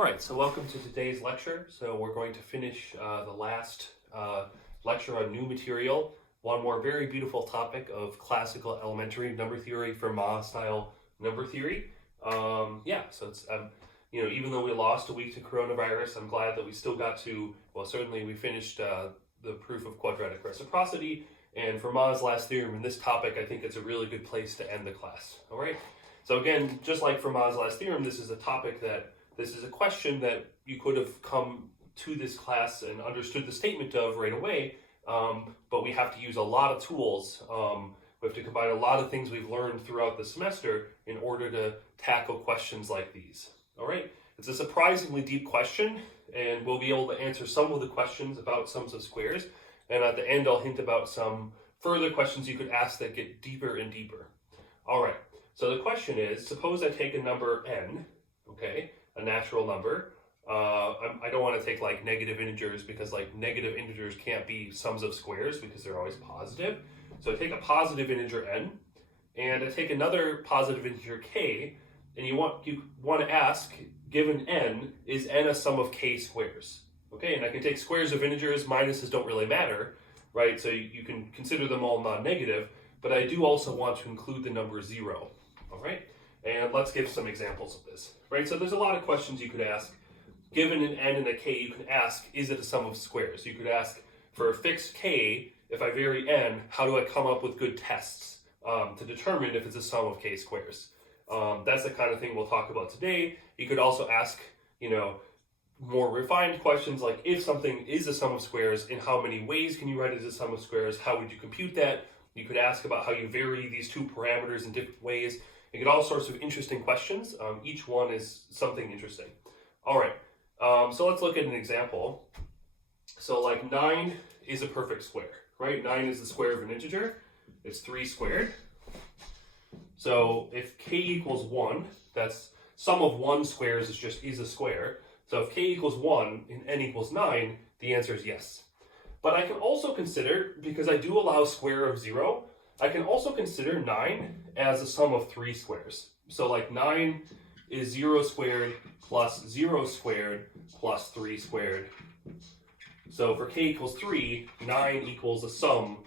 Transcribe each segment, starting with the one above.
All right, so welcome to today's lecture. So we're going to finish the last lecture on new material. One more very beautiful topic of classical elementary number theory, Fermat style number theory. So it's even though we lost a week to coronavirus, I'm glad that we still got to. Well, certainly we finished the proof of quadratic reciprocity and Fermat's last theorem in this topic. I think it's a really good place to end the class. All right. So again, just like Fermat's last theorem, this is a topic that. This is a question that you could have come to this class and understood the statement of right away, but we have to use a lot of tools. We have to combine a lot of things we've learned throughout the semester in order to tackle questions like these. All right, it's a surprisingly deep question, and we'll be able to answer some of the questions about sums of squares, and at the end I'll hint about some further questions you could ask that get deeper and deeper. All right, so the question is, suppose I take a number n, okay, a natural number. I don't want to take like negative integers because like negative integers can't be sums of squares because they're always positive. So I take a positive integer n, and I take another positive integer k, and you want to ask, given n, is n a sum of k squares? Okay, and I can take squares of integers, minuses don't really matter, right? So you can consider them all non-negative, but I do also want to include the number 0, all right? And let's give some examples of this, right? So there's a lot of questions you could ask. Given an n and a k, you can ask, is it a sum of squares? You could ask, for a fixed k, if I vary n, how do I come up with good tests to determine if it's a sum of k squares? That's the kind of thing we'll talk about today. You could also ask, more refined questions like, if something is a sum of squares, in how many ways can you write it as a sum of squares? How would you compute that? You could ask about how you vary these two parameters in different ways. You get all sorts of interesting questions. Each one is something interesting. All right, so let's look at an example. So like 9 is a perfect square, right? 9 is the square of an integer. It's 3 squared. So if k equals 1, that's sum of 1 squares is a square. So if k equals 1 and n equals 9, the answer is yes. But I can also consider, because I do allow square of 0, I can also consider 9 as a sum of 3 squares. So like 9 is 0 squared plus 0 squared plus 3 squared. So for k equals 3, 9 equals a sum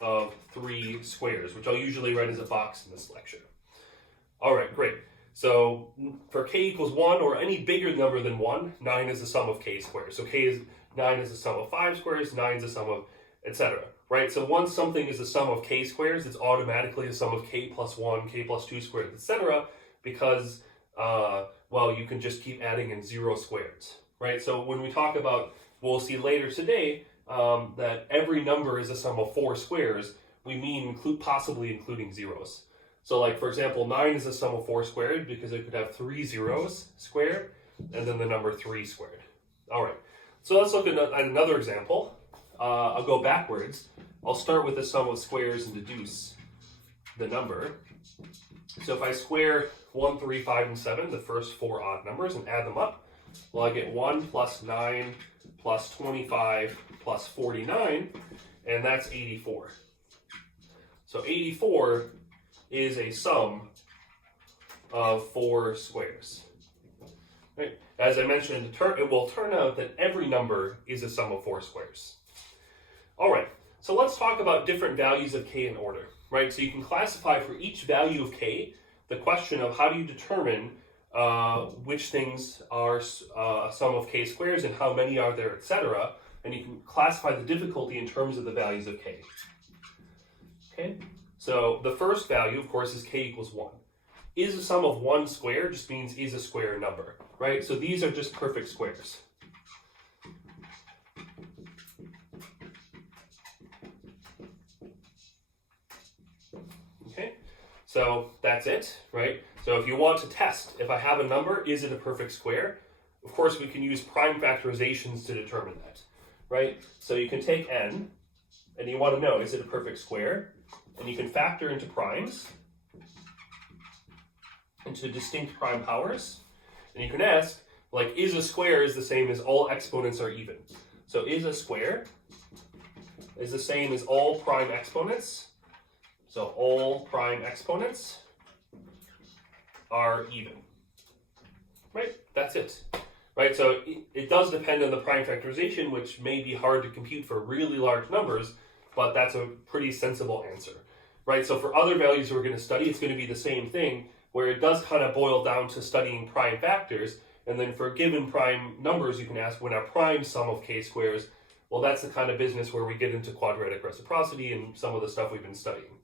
of 3 squares, which I'll usually write as a box in this lecture. All right, great. So for k equals 1 or any bigger number than 1, 9 is a sum of k squares. So 9 is a sum of 5 squares, 9 is a sum of etc. Right? So once something is a sum of k squares, it's automatically a sum of k plus 1, k plus 2 squared, etc. Because, you can just keep adding in 0 squareds. Right? So when we talk about, we'll see later today, that every number is a sum of 4 squares, we mean possibly including zeros. So like, for example, 9 is a sum of 4 squared because it could have 3 zeros squared, and then the number 3 squared. All right. So let's look at another example. I'll go backwards. I'll start with the sum of squares and deduce the number. So if I square 1, 3, 5, and 7, the first 4 odd numbers, and add them up, well, I get 1 plus 9 plus 25 plus 49, and that's 84. So 84 is a sum of 4 squares. Right? As I mentioned, it will turn out that every number is a sum of 4 squares. All right, so let's talk about different values of k in order, right? So you can classify for each value of k the question of how do you determine which things are a sum of k squares and how many are there, etc. And you can classify the difficulty in terms of the values of k. Okay, so the first value, of course, is k equals 1. Is a sum of 1 squared just means is a square number, right? So these are just perfect squares. Okay, so that's it, right? So if you want to test, if I have a number, is it a perfect square? Of course, we can use prime factorizations to determine that, right? So you can take n, and you want to know, is it a perfect square? And you can factor into primes, into distinct prime powers, and you can ask, like, is a square is the same as all exponents are even? So is a square is the same as all prime exponents? So all prime exponents are even. right? That's it, right? So it does depend on the prime factorization, which may be hard to compute for really large numbers, but that's a pretty sensible answer, right? So for other values we're going to study, it's going to be the same thing, where it does kind of boil down to studying prime factors, and then for given prime numbers, you can ask when are prime sum of k squares. Well, that's the kind of business where we get into quadratic reciprocity and some of the stuff we've been studying.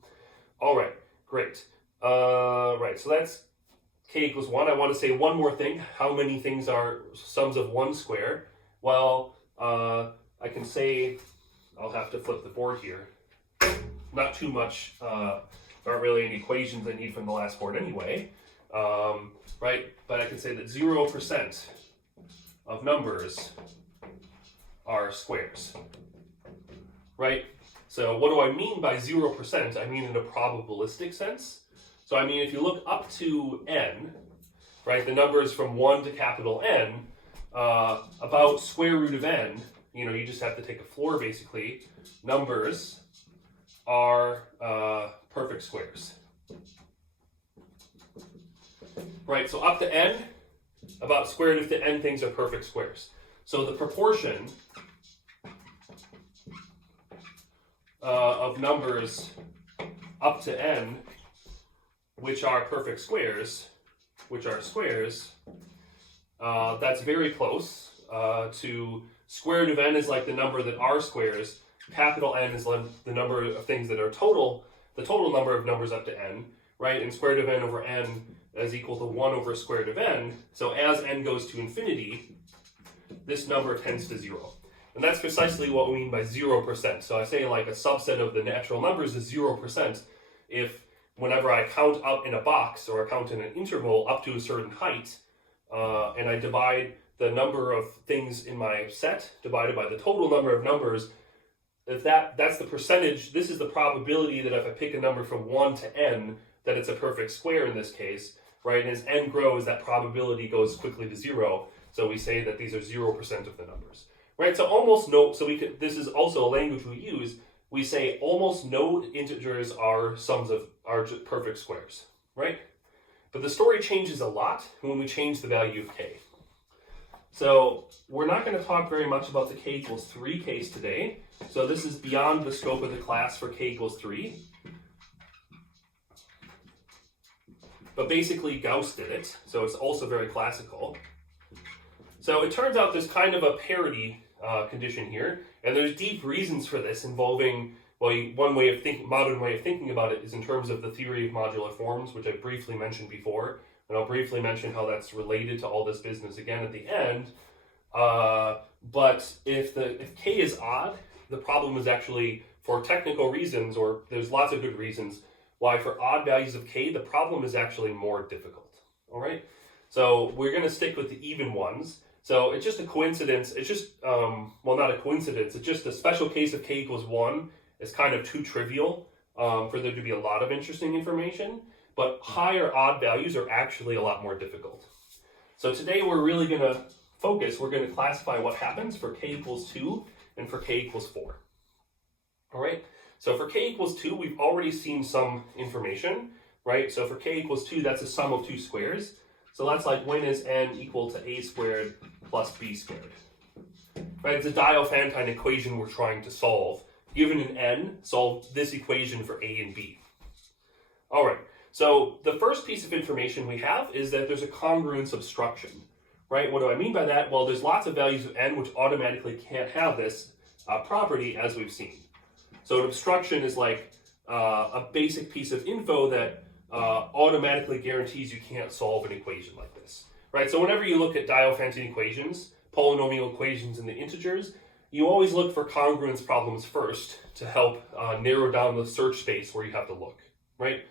All right, great. Right, so that's k equals 1. I want to say one more thing. How many things are sums of 1 square? Well, I can say, I'll have to flip the board here. Not too much, there aren't really any equations I need from the last board anyway. Right, but I can say that 0% of numbers are squares, right? So what do I mean by 0%? I mean in a probabilistic sense. So I mean if you look up to n, right, the numbers from 1 to capital N, about square root of n, you just have to take a floor basically, numbers are perfect squares. Right, so up to n, about square root of the n things are perfect squares. So the proportion of numbers up to n, which are perfect squares, that's very close to square root of n is like the number that are squares. Capital N is like the number of things that are the total number of numbers up to n, right? And square root of n over n is equal to 1 over square root of n. So as n goes to infinity, this number tends to 0. And that's precisely what we mean by 0%. So I say like a subset of the natural numbers is 0% if whenever I count up in a box or I count in an interval up to a certain height, and I divide the number of things in my set divided by the total number of numbers, if that's the percentage, this is the probability that if I pick a number from 1 to n, that it's a perfect square in this case, right? And as n grows, that probability goes quickly to 0. So we say that these are 0% of the numbers, right? So almost no, so we could, this is also a language we use. We say almost no integers are perfect squares, right? But the story changes a lot when we change the value of k. So we're not going to talk very much about the k equals 3 case today. So this is beyond the scope of the class for k equals 3. But basically Gauss did it, so it's also very classical. So it turns out there's kind of a parity condition here, and there's deep reasons for this involving, well, one modern way of thinking about it is in terms of the theory of modular forms, which I briefly mentioned before, and I'll briefly mention how that's related to all this business again at the end. But if k is odd, the problem is actually, for technical reasons, or there's lots of good reasons, why for odd values of k, the problem is actually more difficult, all right? So we're going to stick with the even ones. So it's just a coincidence, it's just, well, not a coincidence, it's just a special case of k equals 1 is kind of too trivial for there to be a lot of interesting information, but higher odd values are actually a lot more difficult. So today we're really going to we're going to classify what happens for k equals 2 and for k equals 4, all right? So for k equals 2, we've already seen some information, right? So for k equals 2, that's a sum of 2 squares. So that's like when is n equal to a squared plus b squared, right? It's a Diophantine equation we're trying to solve. Given an n, solve this equation for a and b. All right, so the first piece of information we have is that there's a congruence obstruction, right? What do I mean by that? Well, there's lots of values of n which automatically can't have this property, as we've seen. So an obstruction is like a basic piece of info that automatically guarantees you can't solve an equation like this, right? So whenever you look at Diophantine equations, polynomial equations in the integers, you always look for congruence problems first to help narrow down the search space where you have to look, right?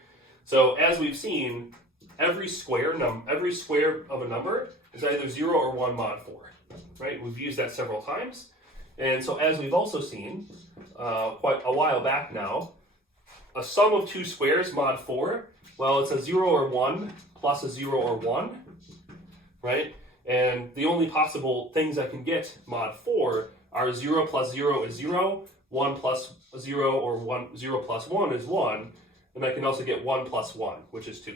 So as we've seen, every square of a number is either 0 or 1 mod 4, right? We've used that several times. And so as we've also seen quite a while back now, a sum of 2 squares mod 4, well, it's a 0 or 1 plus a 0 or 1, right? And the only possible things I can get mod 4 are 0 plus 0 is 0, 1 plus 0 or 0 plus 1 is 1, and I can also get 1 plus 1, which is 2,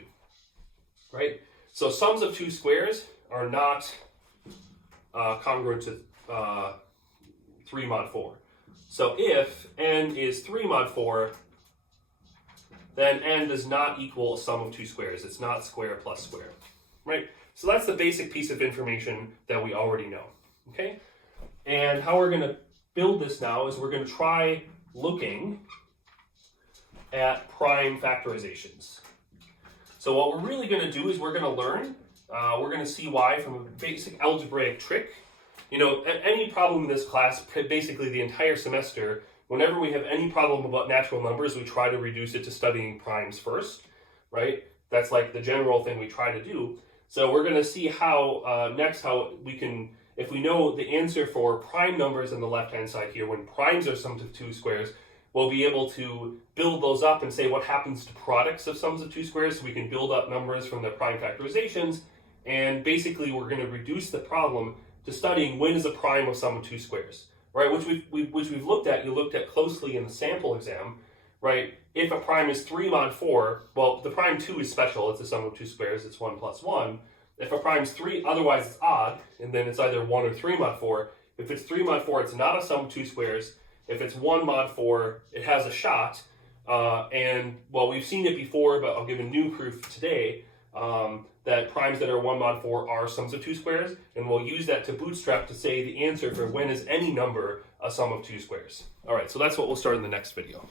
right? So sums of 2 squares are not congruent to 3 mod 4. So if n is 3 mod 4, then n does not equal a sum of two squares. It's not square plus square, right? So that's the basic piece of information that we already know, okay? And how we're going to build this now is we're going to try looking at prime factorizations. So what we're really going to do is we're going to learn, we're going to see why from a basic algebraic trick. You know, any problem in this class, basically the entire semester, whenever we have any problem about natural numbers, we try to reduce it to studying primes first, right? That's like the general thing we try to do. So we're going to see how, next, how we can, if we know the answer for prime numbers on the left-hand side here, when primes are sums of two squares, we'll be able to build those up and say what happens to products of sums of two squares, so we can build up numbers from the prime factorizations, and basically we're going to reduce the problem to studying when is a prime of sum of two squares, right? Which we've looked at, you looked at closely in the sample exam, right? If a prime is 3 mod 4, well, the prime 2 is special, it's a sum of two squares, it's 1 plus 1. If a prime's 3, otherwise it's odd, and then it's either 1 or 3 mod 4. If it's 3 mod 4, it's not a sum of two squares. If it's 1 mod 4, it has a shot. And, well, we've seen it before, but I'll give a new proof today, that primes that are 1 mod 4 are sums of two squares, and we'll use that to bootstrap to say the answer for when is any number a sum of two squares. All right, so that's what we'll start in the next video.